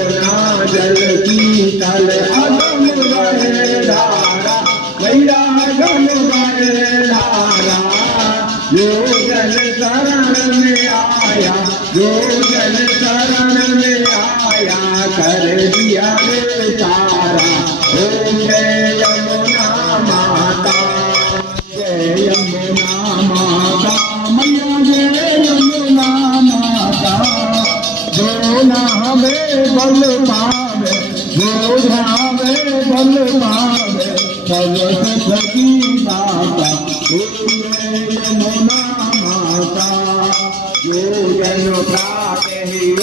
यमुना जल की तल अगम बहे धारा मैया अगम बहे धारा जो जल शरण में आया जो जल शरण में आया कर दिया बेचारा ओम जय यमुना माता जय यमुना माता मैया जय यमुना माता जो नावे बल पावे जो ध्यावे बल पावे सब सुख की दाता यमुना माता जो जन प्राप्त ही